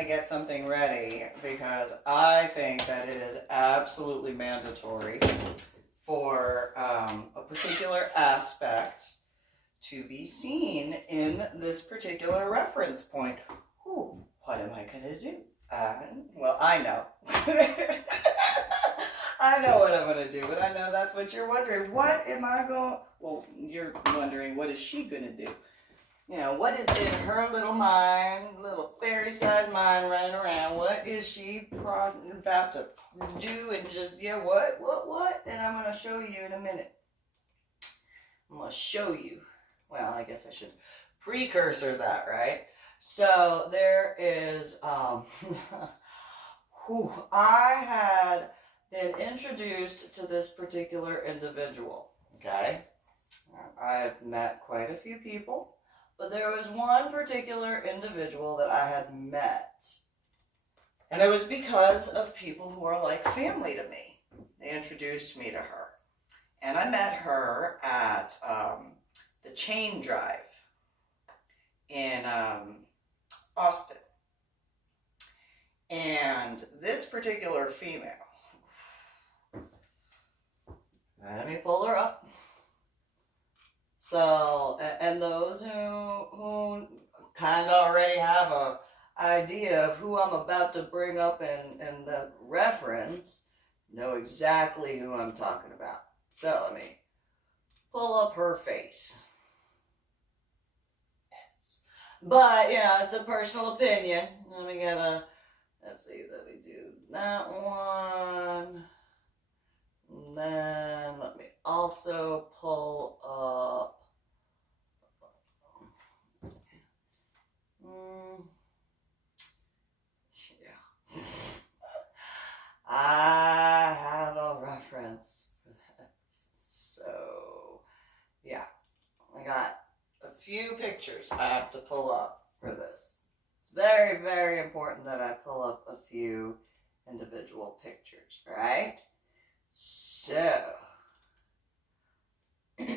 to get something ready because I think that it is absolutely mandatory for a particular aspect to be seen in this particular reference point. Ooh, what am I going to do? Well, I know. I know what I'm going to do, but I know that's what you're wondering. What am I going... Well, you're wondering, what is she going to do? You know, what is in her little mind, little fairy-sized mind running around? What is she about to do and just, yeah, what? And I'm going to show you in a minute. I'm going to show you. Well, I guess I should precursor that, right? So there is, I had been introduced to this particular individual, okay? I've met quite a few people, but there was one particular individual that I had met. And it was because of people who are like family to me. They introduced me to her. And I met her at the Chain Drive in Austin. And this particular female, let me pull her up. So, and those who kind of already have a idea of who I'm about to bring up in the reference know exactly who I'm talking about. So let me pull up her face. Yes. But, yeah, it's a personal opinion. Let me get a, let's see, let me do that one. And then let me also pull up, yeah. I have a reference for this. So, yeah. I got a few pictures I have to pull up for this. It's very, very important that I pull up a few individual pictures, all right? So, let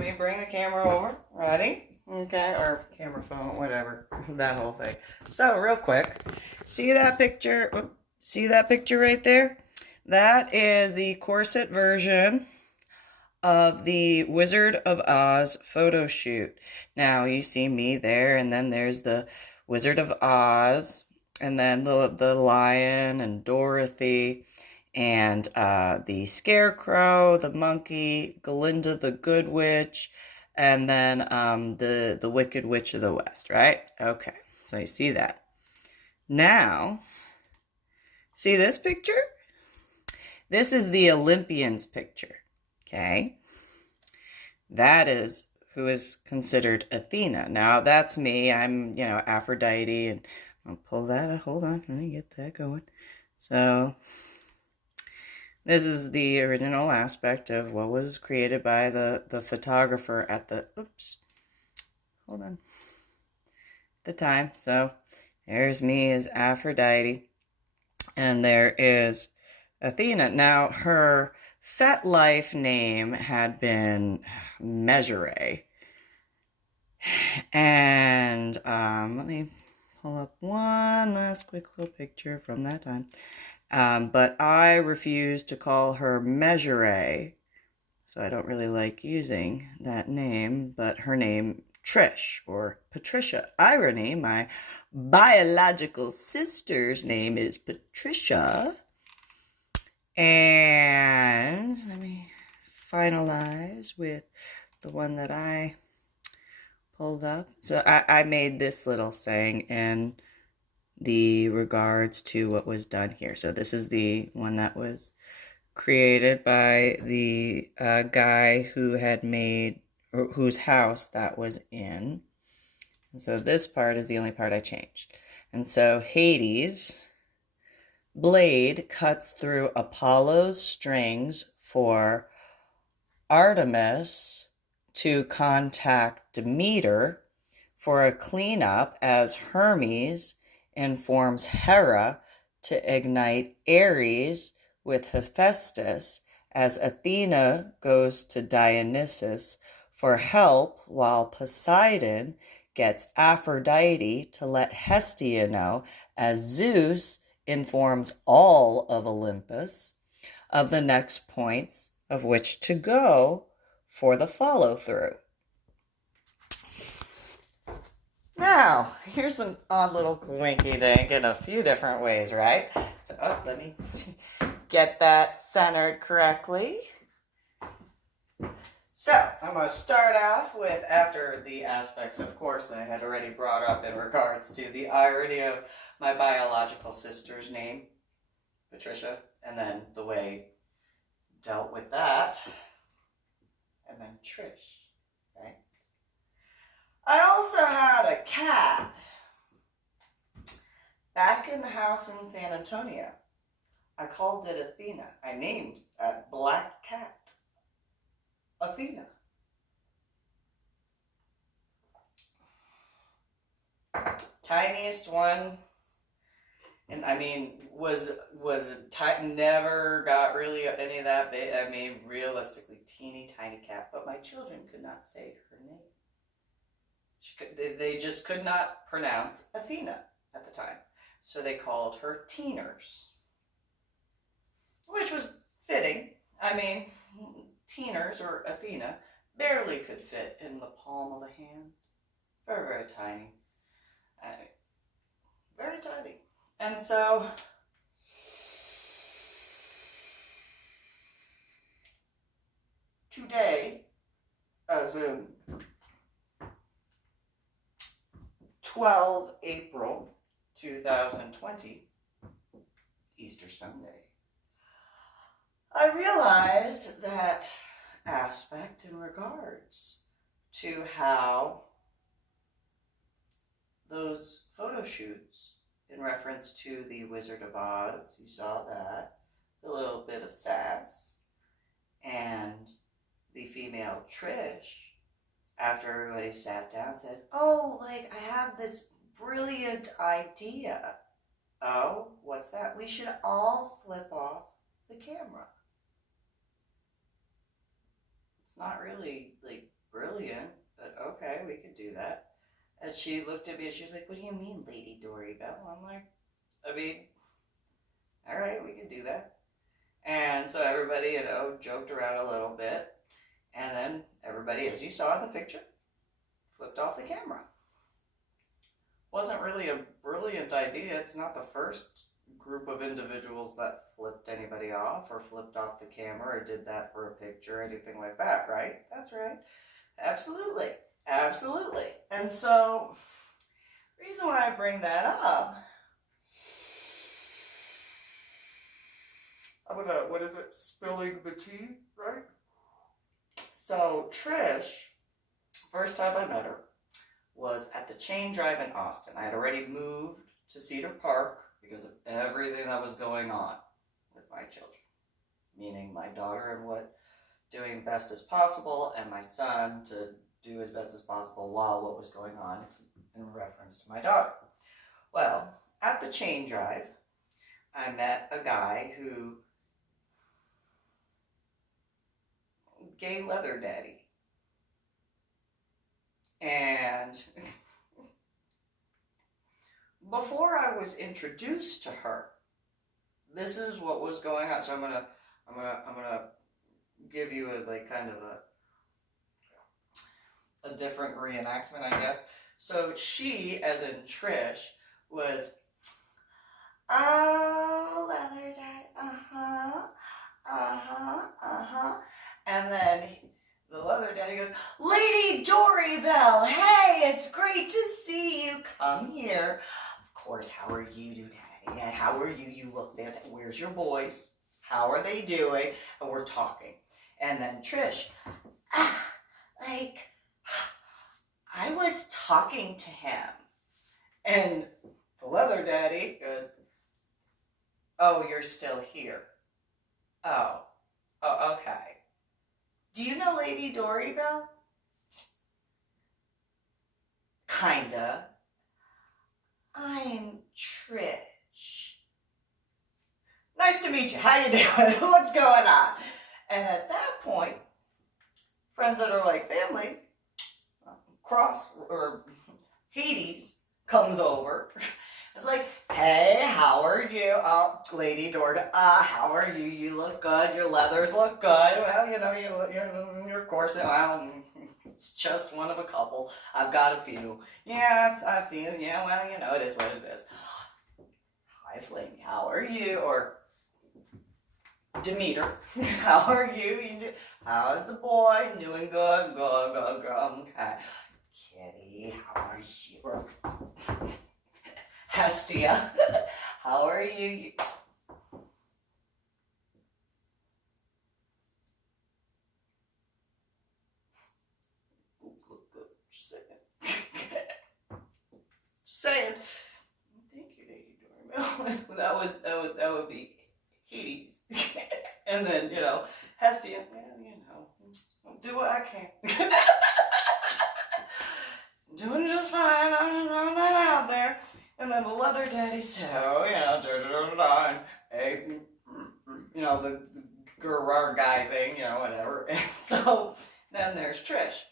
me bring the camera over. Ready? Okay, or camera phone, whatever, that whole thing. So, real quick, see that picture? See that picture right there? That is the corset version of the Wizard of Oz photo shoot. Now, you see me there, and then there's the Wizard of Oz, and then the lion and Dorothy, and the Scarecrow, the monkey, Glinda the Good Witch, and then the Wicked Witch of the West, right? Okay, so you see that. Now, see this picture? This is the Olympians picture, okay? That is who is considered Athena. Now, that's me. I'm, Aphrodite, and I'll pull that. Hold on, let me get that going. So, this is the original aspect of what was created by the photographer at the, the time. So, there's me as Aphrodite, and there is Athena. Now, her FetLife name had been Mesure. And let me pull up one last quick little picture from that time. But I refuse to call her Mesure, so I don't really like using that name, but her name, Trish, or Patricia. Irony, my biological sister's name is Patricia. And let me finalize with the one that I pulled up. So I made this little saying in the regards to what was done here. So this is the one that was created by the guy who had made, or whose house that was in. And so this part is the only part I changed. And so Hades' blade cuts through Apollo's strings for Artemis to contact Demeter for a cleanup, as Hermes informs Hera to ignite Ares with Hephaestus, as Athena goes to Dionysus for help while Poseidon gets Aphrodite to let Hestia know, as Zeus informs all of Olympus of the next points of which to go for the follow-through. Now, here's an odd little winky dink in a few different ways, right? So, let me get that centered correctly. So, I'm going to start off with, after the aspects, of course, I had already brought up in regards to the irony of my biological sister's name, Patricia, and then the way dealt with that, and then Trish, right? I also had a cat back in the house in San Antonio. I called it Athena. I named that black cat Athena. Tiniest one, and I mean, was never got really any of that big. I mean, realistically, teeny tiny cat. But my children could not say her name. They just could not pronounce Athena at the time, so they called her Teeners, which was fitting. I mean, Teeners or Athena barely could fit in the palm of the hand. Very, very tiny. Very tiny. And so, today, as in 12 April 2020, Easter Sunday, I realized that aspect in regards to how those photo shoots in reference to the Wizard of Oz, you saw that, the little bit of sass, and the female Trish, after everybody sat down, said, oh, like, I have this brilliant idea. Oh, what's that? We should all flip off the camera. It's not really, like, brilliant, but okay, we could do that. And she looked at me and she was like, what do you mean, Lady Dori, Belle? I'm like, I mean, all right, we can do that. And so everybody, joked around a little bit. And then everybody, as you saw in the picture, flipped off the camera. Wasn't really a brilliant idea. It's not the first group of individuals that flipped anybody off or flipped off the camera or did that for a picture or anything like that, right? That's right. Absolutely. Absolutely. And so, the reason why I bring that up, I'm gonna, what is it, spilling the tea, right? So, Trish, first time I met her, was at the Chain Drive in Austin. I had already moved to Cedar Park because of everything that was going on with my children, meaning my daughter and doing best as possible, and my son to do as best as possible while what was going on in reference to my daughter. Well, at the Chain Drive, I met a guy who, gay leather daddy. And before I was introduced to her, this is what was going on. So I'm gonna give you a kind of a different reenactment, I guess. So she, as in Trish, was, oh, leather daddy, and then the leather daddy goes, Lady Dori, Belle, hey, it's great to see you. Come here. Of course, how are you, Daddy? And how are you? You look fantastic. Where's your boys? How are they doing? And we're talking. And then Trish, I was talking to him. And the leather daddy goes, oh, you're still here. Oh, okay. Do you know Lady Dori, Belle? Kinda. I'm Trish. Nice to meet you. How you doing? What's going on? And at that point, friends that are like family, Cross or Hades comes over. It's like, hey, how are you? Lady Dori, how are you? You look good. Your leathers look good. Well, you know, your corset, well, it's just one of a couple. I've got a few. Yeah, I've seen it. Yeah, well, you know, it is what it is. Hi, Flamey, how are you? Or Demeter, how are you? How's the boy? Doing good? Good. Okay. Kitty, how are you? Or Hestia, how are you? Just saying. Thank you, Lady Dori. that would be Hades. And then, you know, Hestia, well, you know, I'll do what I can. Doing just fine. I'm just throwing that out there. And then the leather daddy, so, you know, and, you know, the Gerard guy thing, you know, whatever. And so then there's Trish.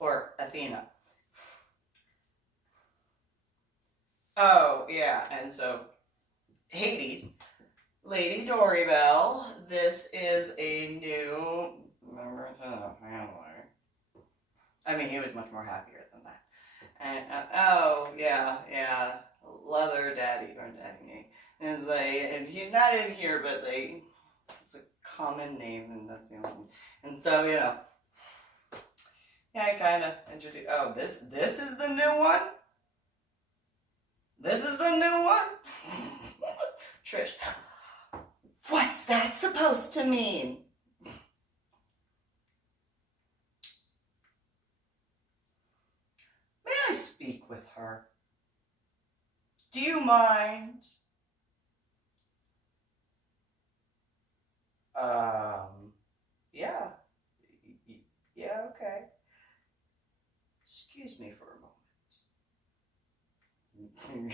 Or Athena. Oh, yeah, and so Hades, Lady Dori Belle, this is a new member of the family. I mean, he was much more happier than that. And, oh, yeah, Leather Daddy, or Daddy. And he's not in here, but it's a common name, and that's the only one. And so, you know, yeah, I kind of introduced, oh, this is the new one? This is the new one? Trish, what's that supposed to mean? May I speak with her? Do you mind? Yeah. Yeah, okay. Excuse me for a moment.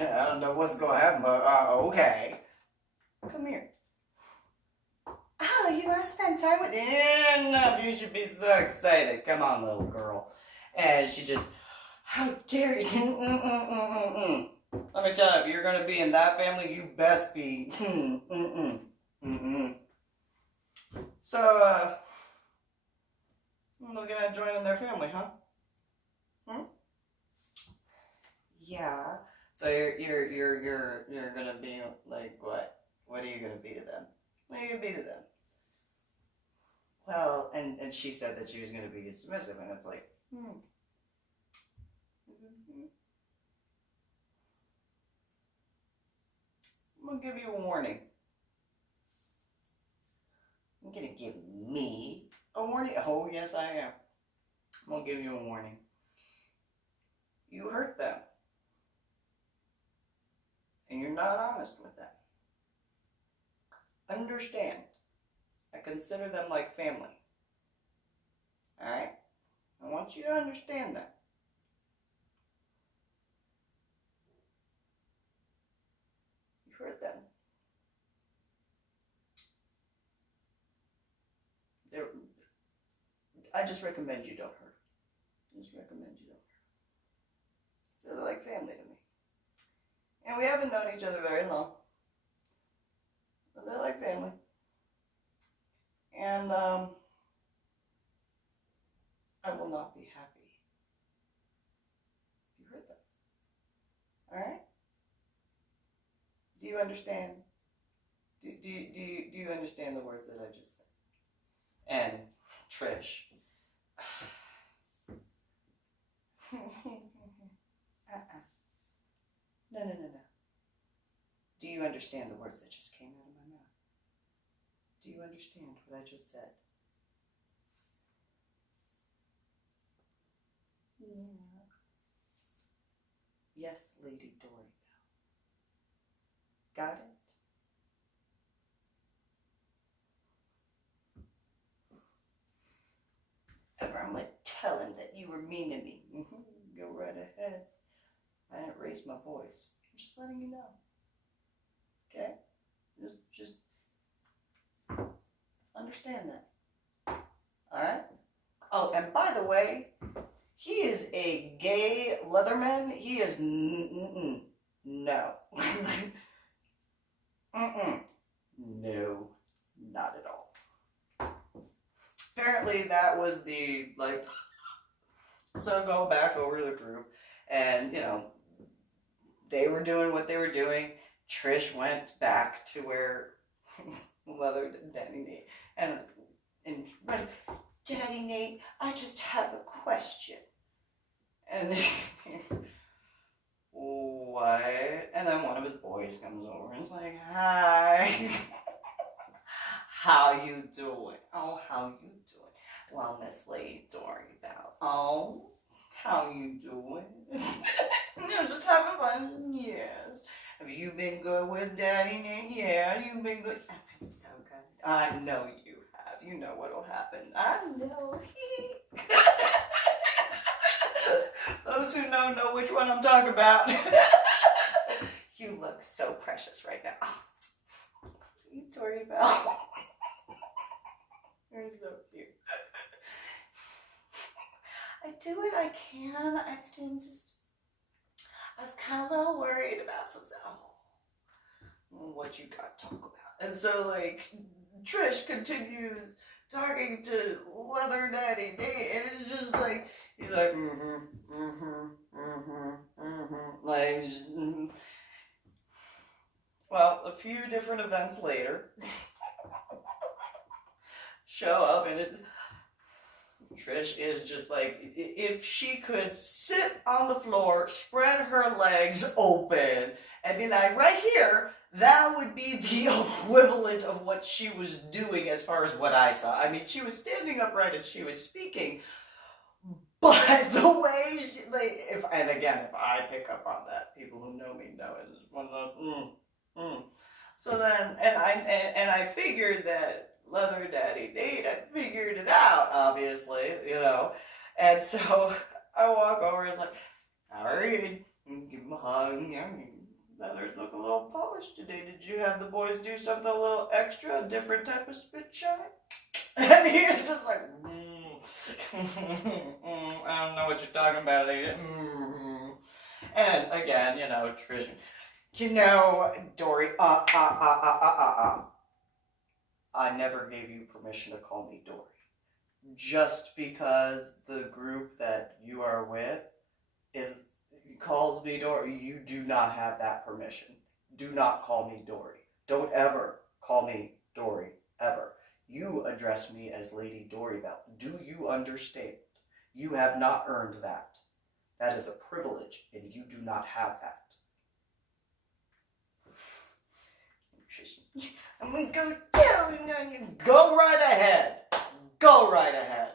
I don't know what's going to happen, but okay. Come here. Oh, you want to spend time with me? No, you should be so excited. Come on, little girl. And she just, how dare you? Let me tell you, if you're going to be in that family, you best be. So, I'm looking at joining their family, huh? Yeah. So you're gonna be like what? What are you gonna be to them? What are you gonna be to them? Well, and she said that she was gonna be submissive, and it's like, I'm gonna give you a warning. You're gonna give me a warning? Oh, yes, I am. I'm gonna give you a warning. You hurt them. And you're not honest with them. Understand. I consider them like family. Alright? I want you to understand that. You hurt them. I just recommend you don't hurt. Just recommend you don't hurt. So they're like family to me. And we haven't known each other very long. But they're like family. And I will not be happy if you hurt them. Alright? Do you understand? Do you understand the words that I just said? And Trish. No. Do you understand the words that just came out of my mouth? Do you understand what I just said? Yeah. Yes, Lady Dori Belle. Got it? I'm going to tell him that you were mean to me. Go right ahead. I didn't raise my voice. I'm just letting you know. Okay? Just Understand that. Alright? Oh, and by the way, he is a gay Leatherman. He is no. No, not at all. Apparently that was the, like, so go back over to the group, and, you know, they were doing what they were doing. Trish went back to where Leather Daddy Nate, and went, Daddy Nate, I just have a question. And what? And then one of his boys comes over and is like, hi. How you doing? Oh, how you doing? Well, Miss Lady Dori, Belle. Oh, how you doing? You know, just having fun. Yes. Have you been good with Daddy Nate? Yeah, you've been good. I've been so good. I know you have. You know what'll happen. I know. Those who know which one I'm talking about. You look so precious right now. Oh, you Dori Belle. You're so cute. I do what I can. I've been just, I was kind of a little worried about some stuff. Oh, what you got to talk about? And so, like, Trish continues talking to Leather Daddy Nate, and it's just like, he's like, like, just, Well, a few different events later, show up, and Trish is just like, if she could sit on the floor, spread her legs open, and be like, right here, that would be the equivalent of what she was doing as far as what I saw. I mean, she was standing upright and she was speaking, but the way she, like, if I pick up on that, people who know me know it. It's one of those, So then, and I figured that Leather Daddy Nate, I figured it out, obviously, you know. And so I walk over, it's like, all right, give him a hug. Leather's looking a little polished today. Did you have the boys do something a little extra, a different type of spit shine? And he's just like, I don't know what you're talking about, lady. And again, you know, Trish, you know, Dori, I never gave you permission to call me Dori. Just because the group that you are with calls me Dori, you do not have that permission. Do not call me Dori. Don't ever call me Dori, ever. You address me as Lady Dori Belle. Do you understand? You have not earned that. That is a privilege, and you do not have that. I'm going to go down on you. Go right ahead. Go right ahead.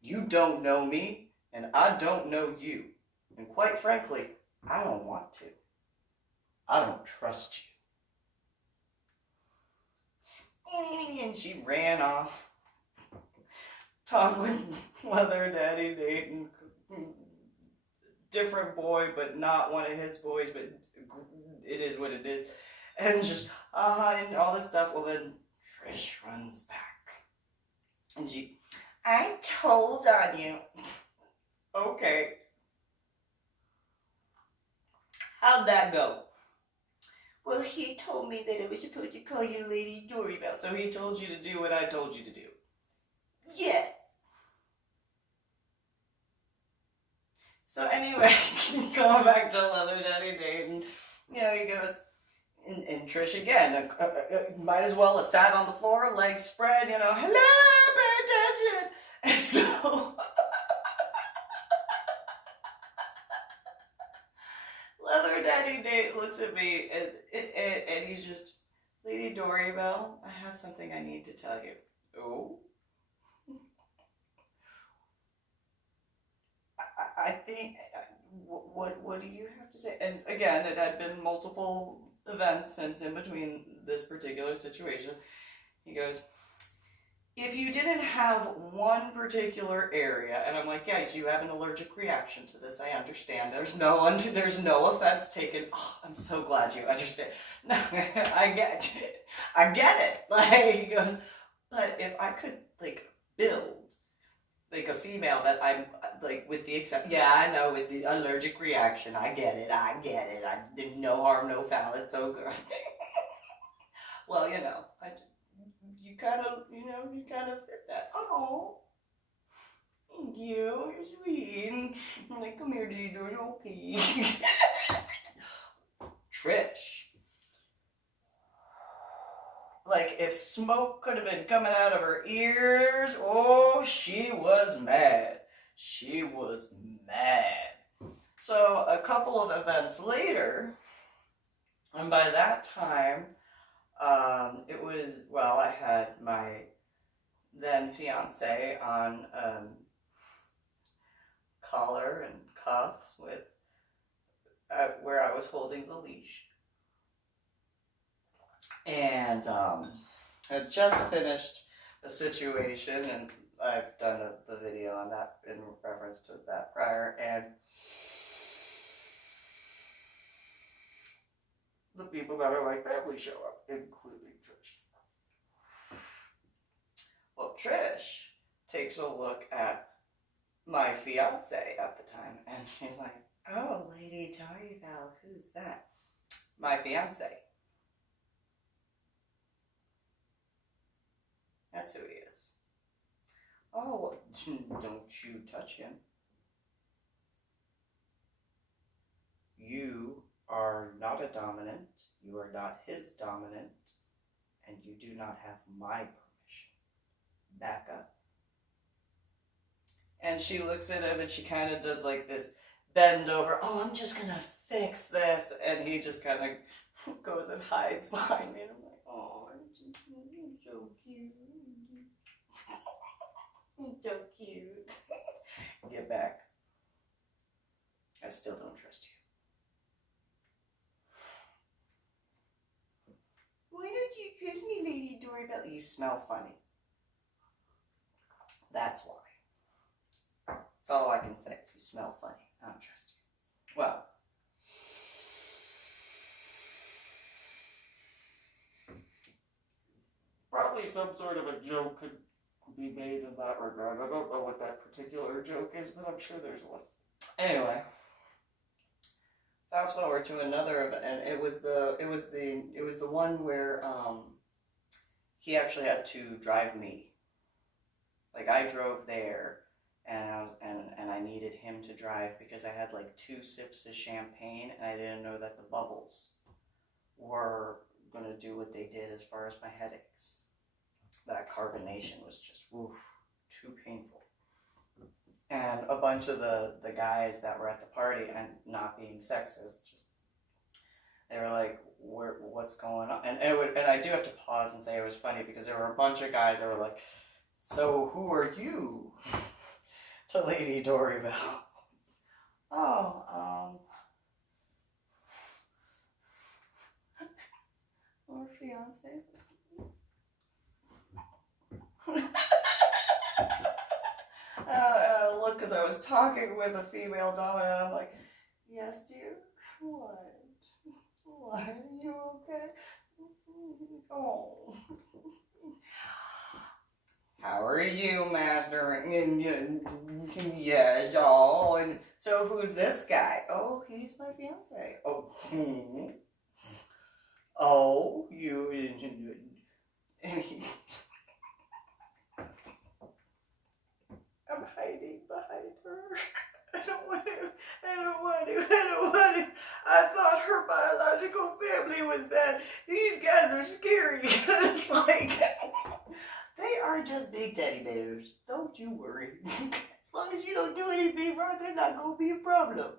You don't know me, and I don't know you. And quite frankly, I don't want to. I don't trust you. And she ran off. Talked with Leather Daddy Nate, and different boy, but not one of his boys, but it is what it is. And just, and all this stuff. Well, then Trish runs back. And she, I told on you. Okay. How'd that go? Well, he told me that I was supposed to call you Lady Dori Belle. So he told you to do what I told you to do. Yes. So anyway, going back to Leather Daddy Nate, and, you know, he goes, and Trish again, might as well have sat on the floor, legs spread, you know, hello, pay attention. And so Leather Daddy Nate looks at me, and he's just, Lady Dori Belle, I have something I need to tell you. Oh? I think, what do you have to say? And again, it had been multiple events since in between this particular situation. He goes, if you didn't have one particular area, and I'm like, yes, you have an allergic reaction to this, I understand. There's no offense taken. Oh, I'm so glad you understand. No, I get it. I get it. Like, he goes, but if I could, like, build, like, a female that I'm, like, with the except, yeah, I know, with the allergic reaction, I get it. I did no harm, no foul, it's so good. Well, you know, you kind of fit that. Oh, thank you, you're sweet. I'm like, come here, dude, you're okay. Trish. Like, if smoke could have been coming out of her ears, oh, she was mad. She was mad. So, a couple of events later, and by that time, it was, well, I had my then fiance on collar and cuffs with where I was holding the leash, and had just finished the situation, and I've done the video on that in reference to that prior, and the people that are like family show up, including Trish. Well, Trish takes a look at my fiance at the time, and she's like, oh, Lady Dori, Belle, who's that? My fiance. That's who he is. Oh, don't you touch him. You are not a dominant, you are not his dominant, and you do not have my permission. Back up. And she looks at him and she kind of does like this bend over, oh, I'm just gonna fix this. And he just kind of goes and hides behind me. And I'm like, oh, you're so cute. You're so cute. Get back. I still don't trust you. Why don't you trust me, Lady Dori Belle? You smell funny. That's why. That's all I can say is you smell funny. I don't trust you. Well, probably some sort of a joke could be made in that regard. I don't know what that particular joke is, but I'm sure there's one. Anyway, fast forward to another event, and it was the one where he actually had to drive me. Like, I drove there, and I needed him to drive because I had like 2 sips of champagne, and I didn't know that the bubbles were going to do what they did as far as my headaches. That carbonation was just, oof, too painful. And a bunch of the guys that were at the party, and not being sexist, just, they were like, what's going on? And I do have to pause and say it was funny because there were a bunch of guys that were like, so who are you? To Lady Dori Belle. Oh, or fiance. Look, because I was talking with a female dominant, I'm like, yes, dear? What? What? Are you okay? Oh. How are you, Master? Yes, oh, and so who's this guy? Oh, he's my fiance. Oh, oh, you, and he, I'm hiding behind her. I don't want to. I thought her biological family was bad. These guys are scary. It's like, they are just big teddy bears. Don't you worry. As long as you don't do anything wrong, they're not going to be a problem.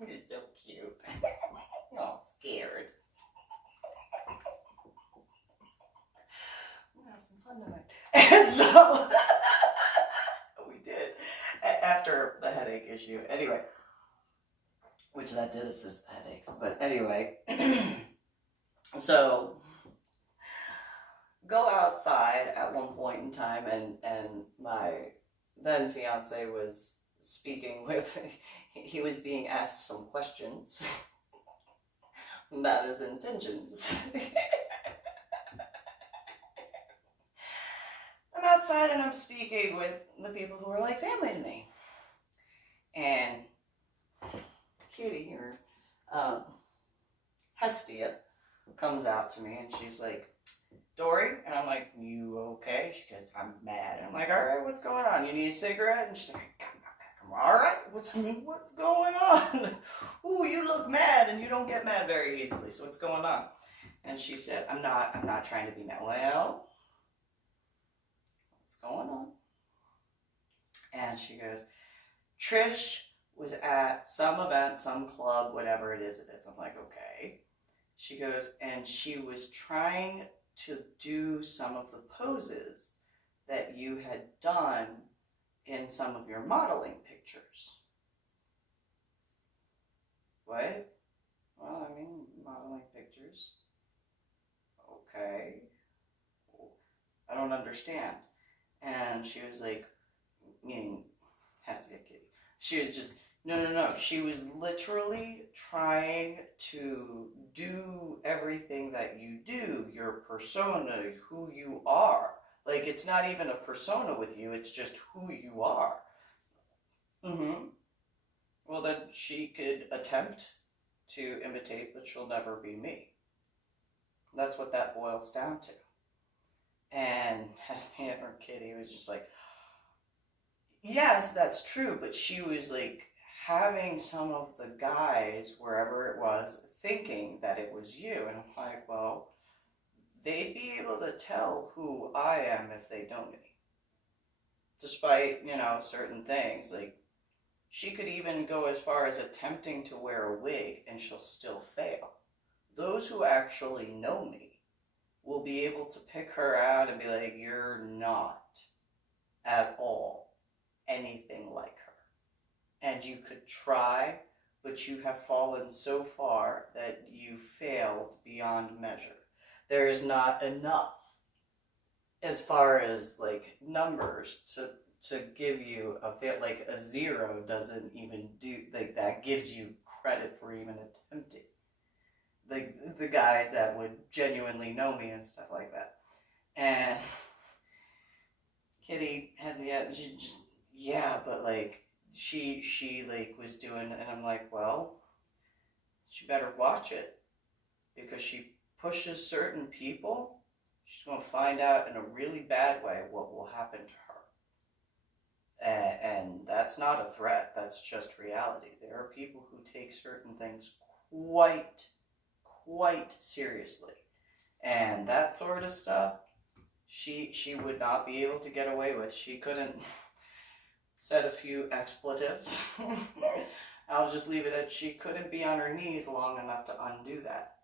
You're so cute. All scared. We're going to have some fun tonight. And so, we did. After the headache issue. Anyway. Which that did assist the headaches. But anyway. So, go outside at one point in time, and my then fiance was speaking with, he was being asked some questions about his intentions. I'm outside and I'm speaking with the people who are like family to me. And Cutie here, Hestia, comes out to me and she's like, Dori? And I'm like, you okay? She goes, I'm mad. And I'm like, all right, what's going on? You need a cigarette? And she's like, all right, what's going on? Ooh, you look mad, and you don't get mad very easily, so what's going on? And she said, I'm not trying to be mad. Well, what's going on? And she goes, Trish was at some event, some club, whatever it is. I'm like, okay. She goes, and she was trying to do some of the poses that you had done in some of your modeling pictures. What? Well, I mean, modeling pictures. Okay. I don't understand. And she was like, meaning, has to be a kitty. She was just, no. She was literally trying to do everything that you do, your persona, who you are. Like, it's not even a persona with you, it's just who you are. Well, then she could attempt to imitate, but she'll never be me. That's what that boils down to. And Hestia, or Kitty, was just like, yes, that's true, but she was like having some of the guys, wherever it was, thinking that it was you. And I'm like, well, they'd be able to tell who I am if they know me. Despite, certain things. Like, she could even go as far as attempting to wear a wig and she'll still fail. Those who actually know me will be able to pick her out and be like, you're not at all anything like her. And you could try, but you have fallen so far that you failed beyond measure. There is not enough as far as like numbers to give you like a 0 doesn't even do, like, that gives you credit for even attempting. Like the guys that would genuinely know me and stuff like that. And Kitty has she just, yeah, but like she like was doing, and I'm like, well, she better watch it, because she pushes certain people, she's going to find out in a really bad way what will happen to her. And that's not a threat, that's just reality. There are people who take certain things quite seriously. And that sort of stuff, she would not be able to get away with. She couldn't said a few expletives. I'll just leave it at she couldn't be on her knees long enough to undo that.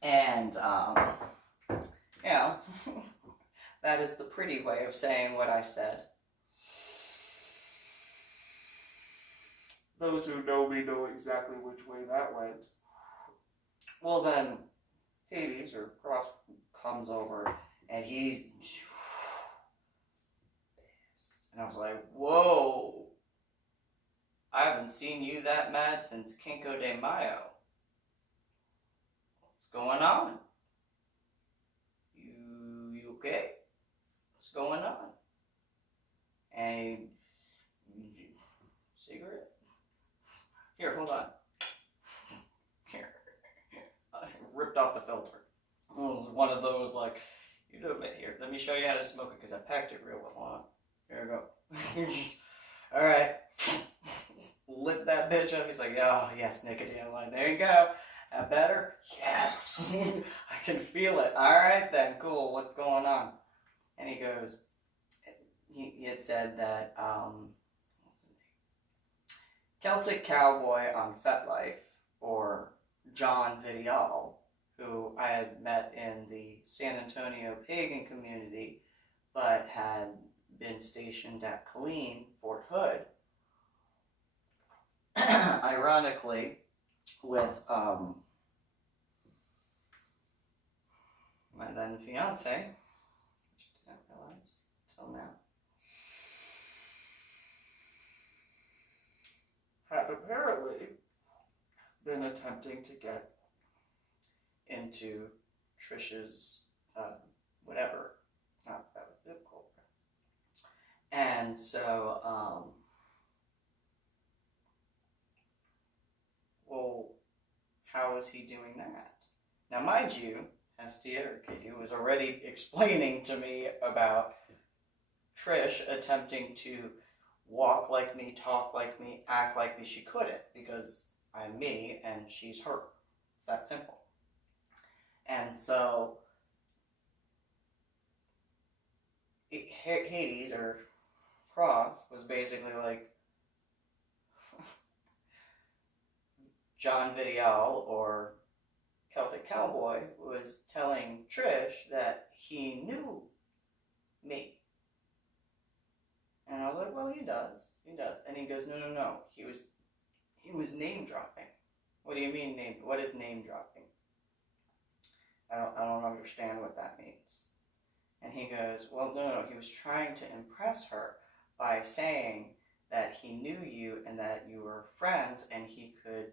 And, that is the pretty way of saying what I said. Those who know me know exactly which way that went. Well then, Hades, or Cross, comes over, and he's... And I was like, whoa! I haven't seen you that mad since Cinco de Mayo. What's going on? You okay? What's going on? And cigarette? Here, hold on. Here. I ripped off the filter. It was one of those, like, you do a bit here. Let me show you how to smoke it, because I packed it real well on. Here we go. Alright. Lit that bitch up. He's like, oh, yes, nicotine. I'm like, there you go. That better? Yes. I can feel it. Alright then, cool. What's going on? And he goes, he had said that Celtic Cowboy on FetLife, or John Vidal, who I had met in the San Antonio pagan community, but had been stationed at Killeen, Fort Hood, ironically, with my then fiance, which I didn't realize until now, had apparently been attempting to get into Trish's whatever. Oh, that was the culprit. And so, well, how is he doing that? Now, mind you, Estia or Katie was already explaining to me about Trish attempting to walk like me, talk like me, act like me. She couldn't because I'm me and she's her. It's that simple. And so Hades or Cross was basically like John Vidal or Celtic Cowboy was telling Trish that he knew me. And I was like, well, he does. And he goes, no. He was name dropping. What do you mean name? What is name dropping? I don't understand what that means. And he goes, well, no. He was trying to impress her by saying that he knew you and that you were friends and he could,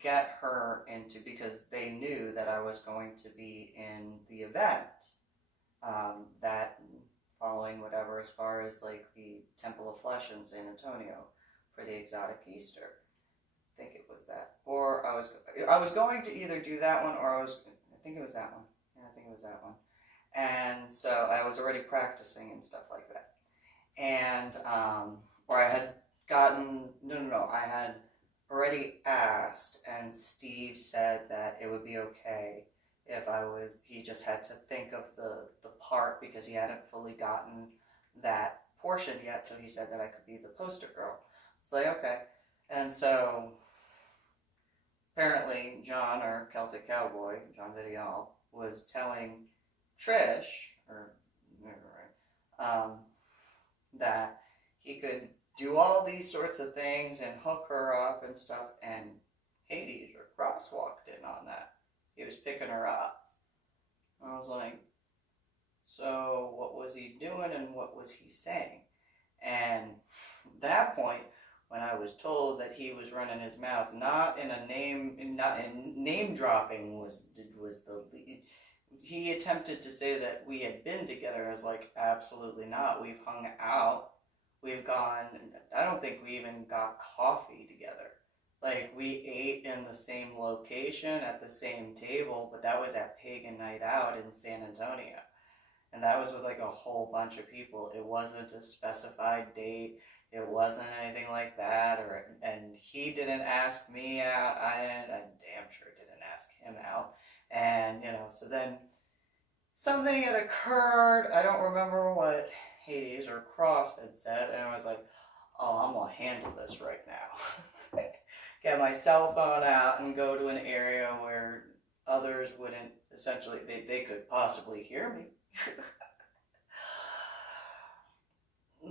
get her into, because they knew that I was going to be in the event, that following whatever, as far as like the Temple of Flesh in San Antonio for the exotic Easter. I think it was that. Or I was going to either do that one or I think it was that one. Yeah, I think it was that one. And so I was already practicing and stuff like that. And, or I had gotten, no, I had already asked, and Steve said that it would be okay if he just had to think of the part because he hadn't fully gotten that portion yet, so he said that I could be the poster girl. It's like, okay. And so, apparently, John, or Celtic Cowboy, John Vidal, was telling Trish, that he could do all these sorts of things and hook her up and stuff, and Hades or Cross walked in on that. He was picking her up. I was like, so what was he doing and what was he saying? And at that point, when I was told that he was running his mouth, not in name dropping was he attempted to say that we had been together. I was like, absolutely not. We've hung out. We've gone, I don't think we even got coffee together. Like, we ate in the same location at the same table, but that was at Pagan Night Out in San Antonio. And that was with like a whole bunch of people. It wasn't a specified date. It wasn't anything like that. And he didn't ask me out. I damn sure didn't ask him out. And, so then something had occurred. I don't remember what Hades or Cross had said. And I was like, oh, I'm going to handle this right now. Get my cell phone out and go to an area where others wouldn't, essentially, they could possibly hear me.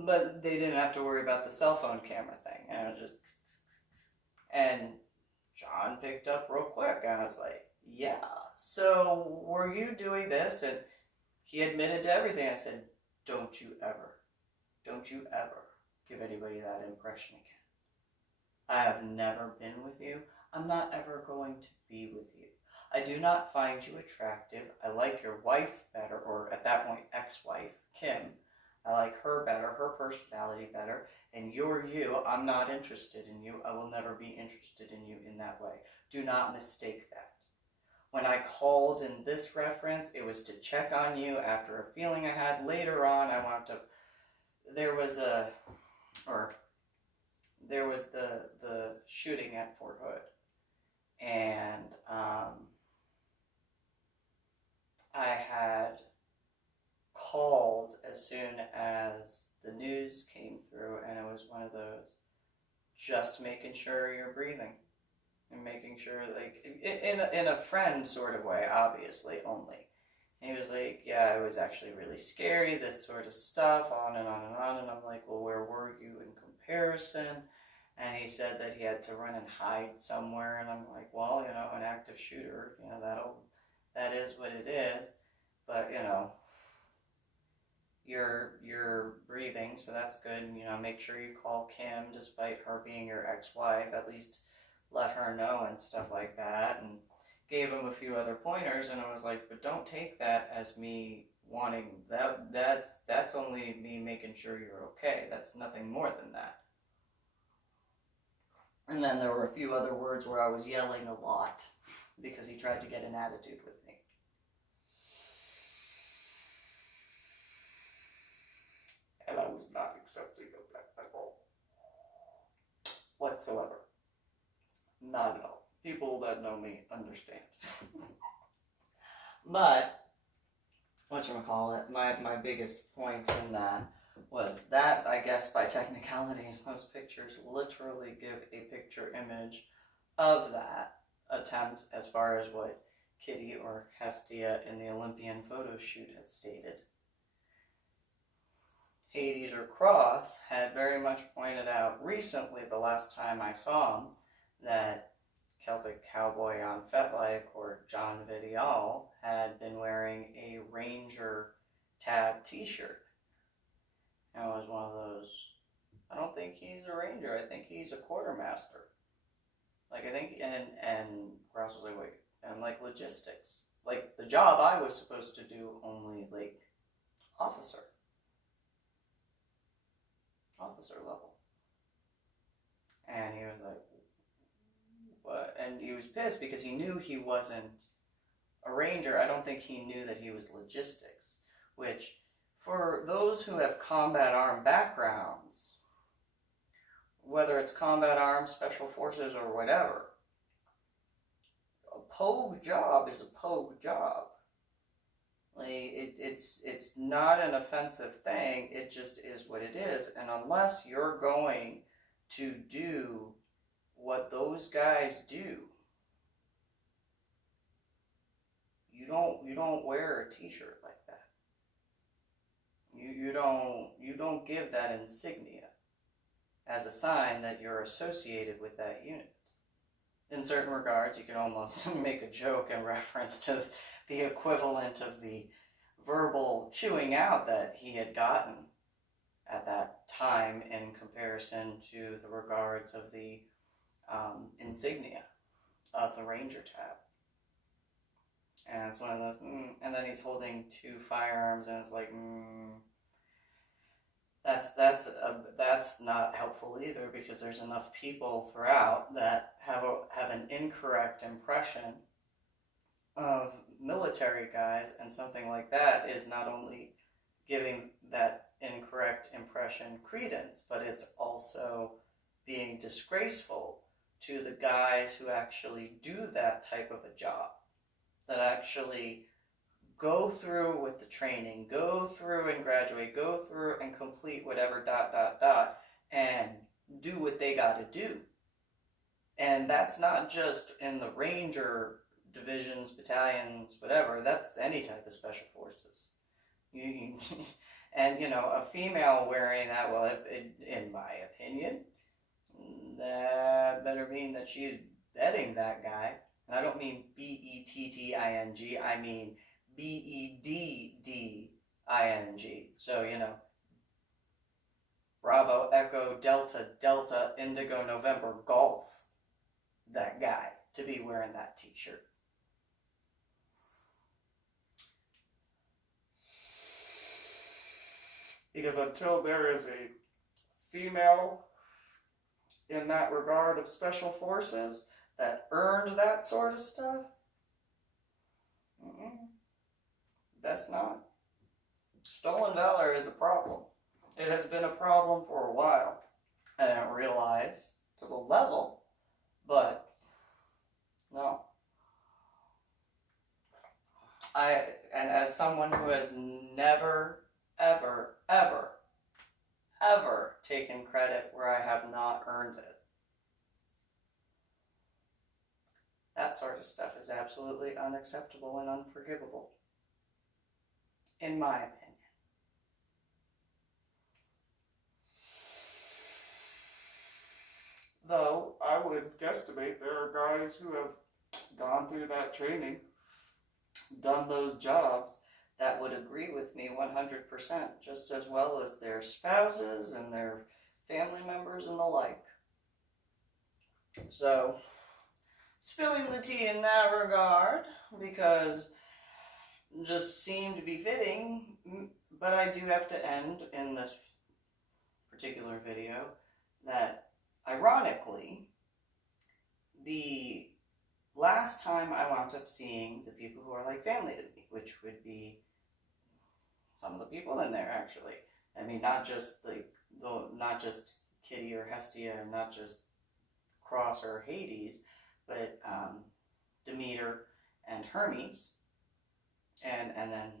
But they didn't have to worry about the cell phone camera thing. And I was just, and John picked up real quick. And I was like, yeah, so were you doing this? And he admitted to everything. I said, don't you ever give anybody that impression again. I have never been with you. I'm not ever going to be with you. I do not find you attractive. I like your wife better, or at that point, ex-wife, Kim. I like her better, her personality better, and you're you. I'm not interested in you. I will never be interested in you in that way. Do not mistake that. When I called in this reference, it was to check on you after a feeling I had. Later on, I wanted to, there was the shooting at Fort Hood. And I had called as soon as the news came through, and it was one of those, just making sure you're breathing. And making sure, like, in a friend sort of way, obviously, only. And he was like, yeah, it was actually really scary, this sort of stuff, on and on and on. And I'm like, well, where were you in comparison? And he said that he had to run and hide somewhere. And I'm like, well, an active shooter, that is what it is. But, you know, you're breathing, so that's good. And, you know, make sure you call Kim, despite her being your ex-wife. At least let her know and stuff like that. And gave him a few other pointers, and I was like, but don't take that as me wanting that. That's only me making sure you're okay. That's nothing more than that. And then there were a few other words where I was yelling a lot because he tried to get an attitude with me. And I was not accepting of that at all. Whatsoever. Not at all. People that know me understand. But, whatchamacallit, my biggest point in that was that, I guess, by technicalities, those pictures literally give a picture image of that attempt as far as what Kitty or Hestia in the Olympian photo shoot had stated. Hades or Cross had very much pointed out recently, the last time I saw him, that Celtic Cowboy on FetLife, or John Vidial, had been wearing a Ranger tab t-shirt. And it was one of those, I don't think he's a Ranger, I think he's a quartermaster. Like, I think, and Cross was like, wait, and like logistics. Like, the job I was supposed to do only, like, officer level. And he was like, what? And he was pissed because he knew he wasn't a Ranger. I don't think he knew that he was logistics, which, for those who have combat arm backgrounds, whether it's combat arms, special forces, or whatever, a pogue job is a pogue job. Like, it's not an offensive thing, it just is what it is. And unless you're going to do what those guys do, you don't wear a t-shirt like that. You don't give that insignia as a sign that you're associated with that unit. In certain regards, you can almost make a joke in reference to the equivalent of the verbal chewing out that he had gotten at that time in comparison to the regards of the insignia of the Ranger tab. And it's one of those, and then he's holding two firearms, and it's like, that's not helpful either, because there's enough people throughout that have an incorrect impression of military guys, and something like that is not only giving that incorrect impression credence, but it's also being disgraceful to the guys who actually do that type of a job, that actually go through with the training, go through and graduate, go through and complete whatever ... and do what they got to do. And that's not just in the Ranger divisions, battalions, whatever. That's any type of special forces. And, you know, a female wearing that, well, in my opinion, that better mean that she's betting that guy. And I don't mean Betting, I mean Bedding. So, you know, Bravo, Echo, Delta, Delta, Indigo, November, Golf, that guy to be wearing that t-shirt. Because until there is a female in that regard of special forces that earned that sort of stuff, best not. Stolen valor is a problem. It has been a problem for a while. I didn't realize to the level, but no. And as someone who has never, ever, ever, ever taken credit where I have not earned it, that sort of stuff is absolutely unacceptable and unforgivable, in my opinion. Though, I would guesstimate there are guys who have gone through that training done those jobs that would agree with me 100%, just as well as their spouses and their family members and the like. So, spilling the tea in that regard, because just seemed to be fitting, but I do have to end in this particular video that, ironically, the last time I wound up seeing the people who are like family to me, which would be some of the people in there, actually. I mean, not just not just Kitty or Hestia, and not just Cross or Hades, but Demeter and Hermes, and then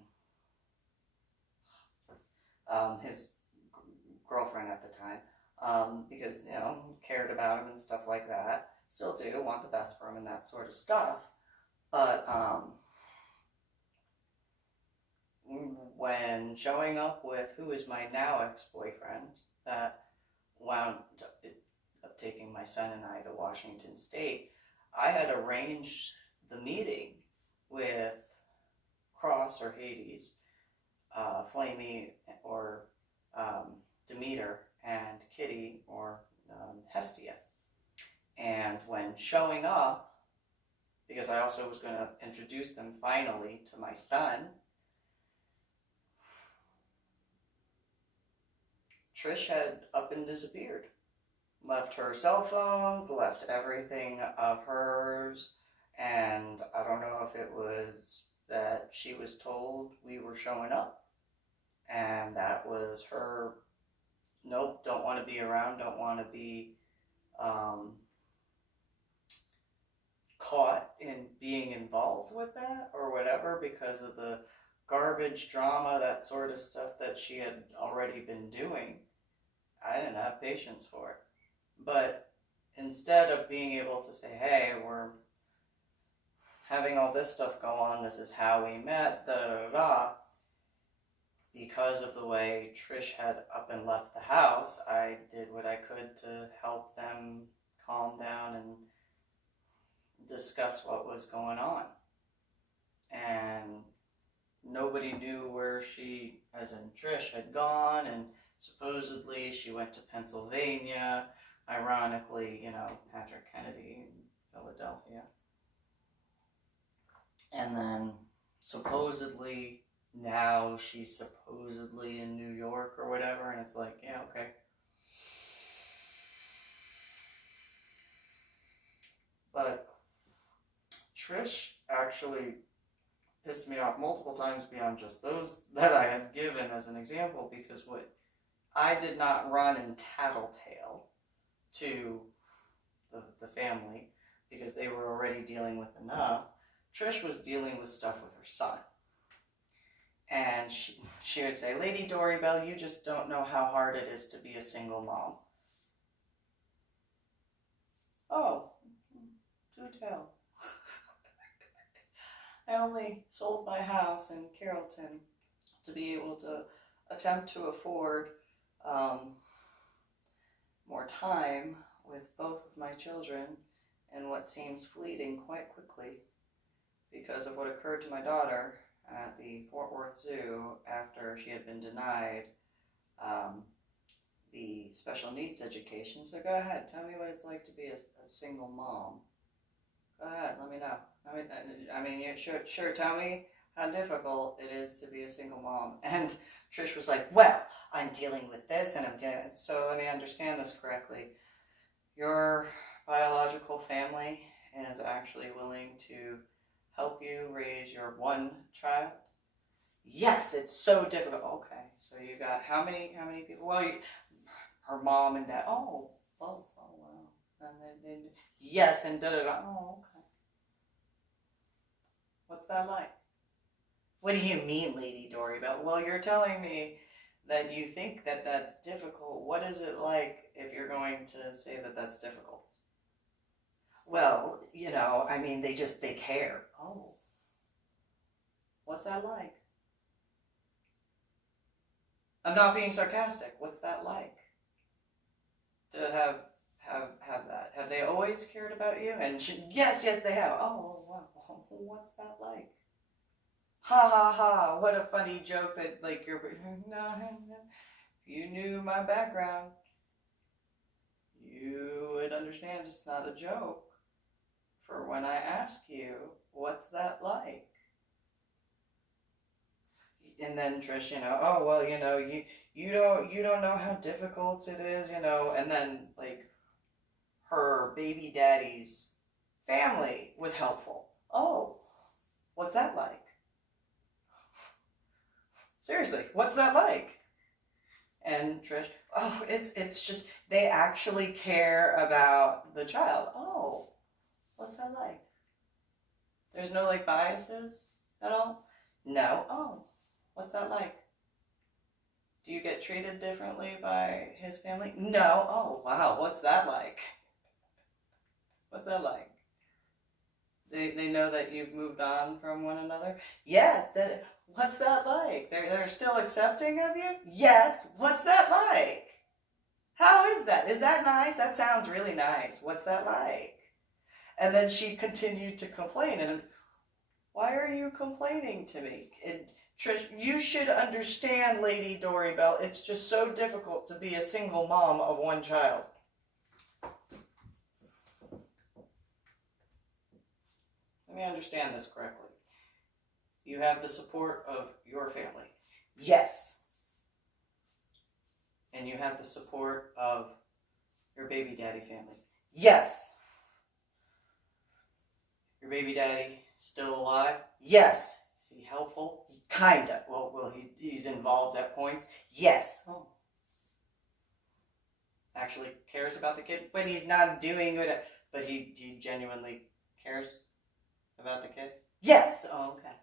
his girlfriend at the time, because, you know, cared about him and stuff like that. Still do, want the best for him and that sort of stuff. But when showing up with who is my now ex-boyfriend that wound up taking my son and I to Washington State, I had arranged the meeting with Cross or Hades, Flamey or Demeter, and Kitty or Hestia. And when showing up, because I also was going to introduce them finally to my son, Trish had up and disappeared. Left her cell phones, left everything of hers, and I don't know if it was that she was told we were showing up, and that was her, nope, don't want to be around, don't want to be caught in being involved with that or whatever, because of the garbage drama, that sort of stuff that she had already been doing. I didn't have patience for it. But instead of being able to say, hey, we're having all this stuff go on, this is how we met, da da da, because of the way Trish had up and left the house, I did what I could to help them calm down and discuss what was going on. And nobody knew where she, as in Trish, had gone, and supposedly she went to Pennsylvania, ironically, you know, Patrick Kennedy in Philadelphia. And then supposedly now she's supposedly in New York or whatever, and it's like, yeah, okay. But Trish actually pissed me off multiple times beyond just those that I had given as an example, because what I did not run and tattletale to the family, because they were already dealing with enough. Trish was dealing with stuff with her son. And she would say, Lady Dori, Belle, you just don't know how hard it is to be a single mom. Oh, do tell. I only sold my house in Carrollton to be able to attempt to afford more time with both of my children in what seems fleeting quite quickly because of what occurred to my daughter at the Fort Worth Zoo after she had been denied the special needs education. So go ahead, tell me what it's like to be a single mom. Go ahead, let me know. I mean, sure, tell me how difficult it is to be a single mom. And Trish was like, well, I'm dealing with this and I'm dealing with this. So let me understand this correctly. Your biological family is actually willing to help you raise your one child? Yes, it's so difficult. Okay, so you got how many people? Well, her mom and dad. Oh, both. Oh, wow. And then yes, and da da da. Oh, okay. What's that like? What do you mean, Lady Dori? Well, you're telling me that you think that that's difficult. What is it like if you're going to say that that's difficult? Well, you know, I mean, they care. Oh. What's that like? I'm not being sarcastic. What's that like? To have that? Have they always cared about you? And yes, they have. Oh, wow. What's that like? Ha ha ha, what a funny joke that, like, you're, no, if you knew my background, you would understand it's not a joke. For when I ask you, what's that like? And then Trish, oh well, you don't know how difficult it is, and then like her baby daddy's family was helpful. Oh, what's that like? Seriously, what's that like? And Trish, oh, it's just they actually care about the child. Oh, what's that like? There's no like biases at all? No. Oh, what's that like? Do you get treated differently by his family? No. Oh, wow. What's that like? What's that like? They know that you've moved on from one another? Yes. What's that like? They're still accepting of you? Yes. What's that like? How is that? Is that nice? That sounds really nice. What's that like? And then she continued to complain. And why are you complaining to me? Trish, you should understand, Lady Dori Belle. It's just so difficult to be a single mom of one child. Let me understand this correctly. You have the support of your family. Yes. And you have the support of your baby daddy family. Yes. Your baby daddy still alive? Yes. Is he helpful? Kinda. Well, he's involved at points. Yes. Oh. Actually cares about the kid, but he's not doing good at, but he genuinely cares about the kid? Yes. Oh, okay.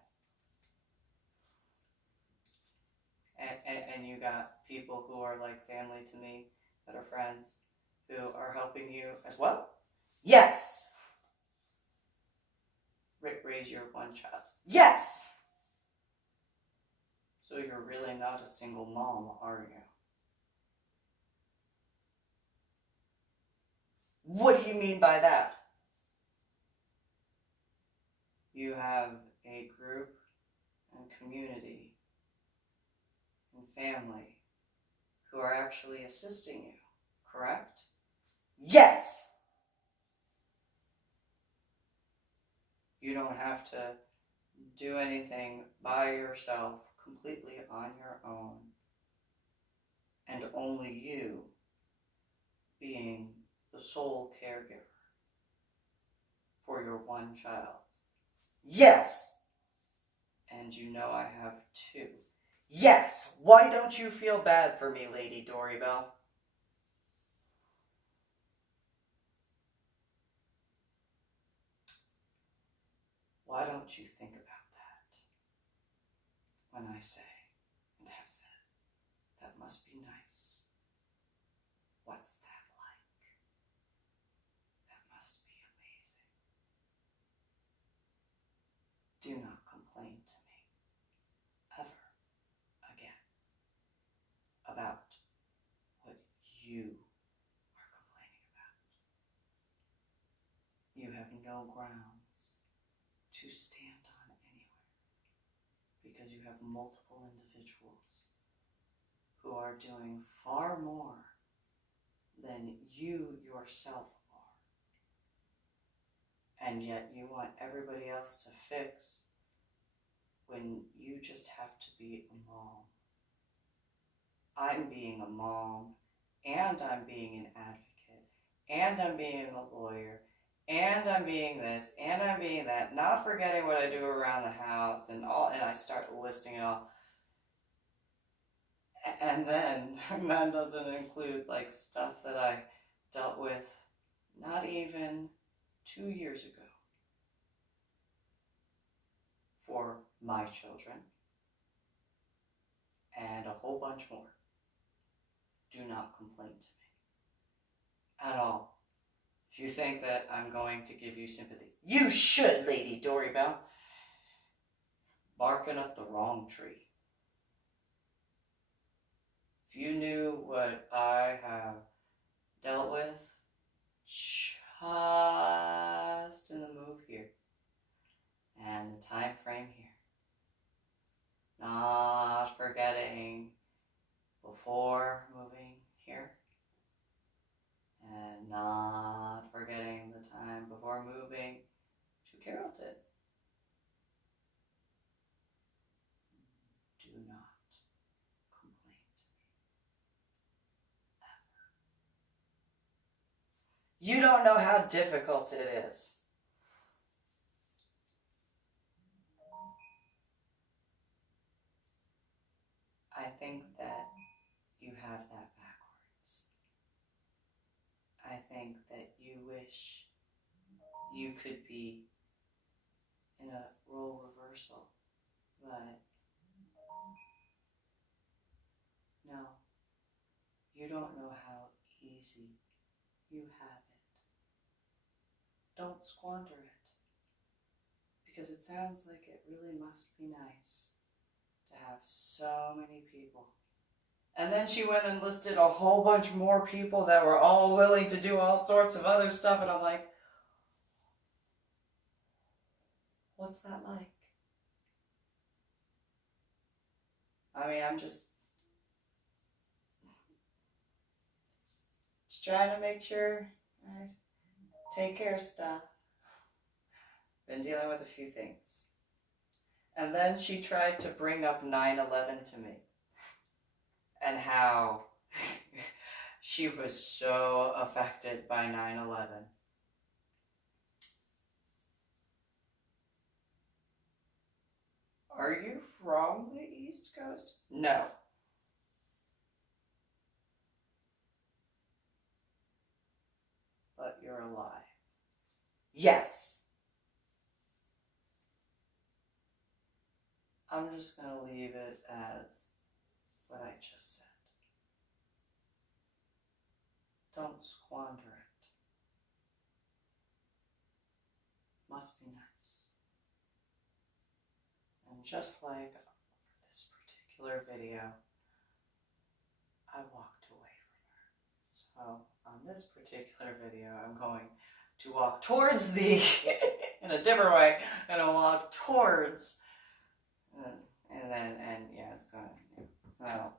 And you got people who are like family to me, that are friends, who are helping you as well? Yes. Raise your one child? Yes. So you're really not a single mom, are you? What do you mean by that? You have a group and community and family who are actually assisting you, correct? Yes. You don't have to do anything by yourself, completely on your own, and only you being the sole caregiver for your one child. Yes. And you know I have two. Yes. Why don't you feel bad for me, Lady Dori Belle? Why don't you think about that when I say, and have said, that must be nice? What's that like? That must be amazing. Do not complain to me ever again about what you are complaining about. You have no grounds to stand on anywhere, because you have multiple individuals who are doing far more than you yourself are. And yet you want everybody else to fix when you just have to be a mom. I'm being a mom, and I'm being an advocate, and I'm being a lawyer, and I'm being this, and I'm being that, not forgetting what I do around the house and I start listing it all. And then that doesn't include like stuff that I dealt with not even 2 years ago for my children, and a whole bunch more. Do not complain to me at all. If you think that I'm going to give you sympathy, you should, Lady Dori Belle. Barking up the wrong tree. If you knew what I have dealt with just in the move here and the time frame here, before moving here. And not forgetting the time before moving to Carrollton. Do not complain to me. Ever. You don't know how difficult it is. I think that you have that backwards. I think that you wish you could be in a role reversal, but no, you don't know how easy you have it. Don't squander it, because it sounds like it really must be nice to have so many people. And then she went and listed a whole bunch more people that were all willing to do all sorts of other stuff, and I'm like, what's that like? I mean, I'm just trying to make sure I take care of stuff. Been dealing with a few things. And then she tried to bring up 9/11 to me. And how she was so affected by 9/11. Are you from the East Coast? No. But you're alive. Yes. I'm just going to leave it as what I just said. Don't squander it. Must be nice. And just like this particular video, I walked away from her. So on this particular video, I'm going to walk towards the, in a different way, I'm going to walk towards, and yeah, it's going to, well,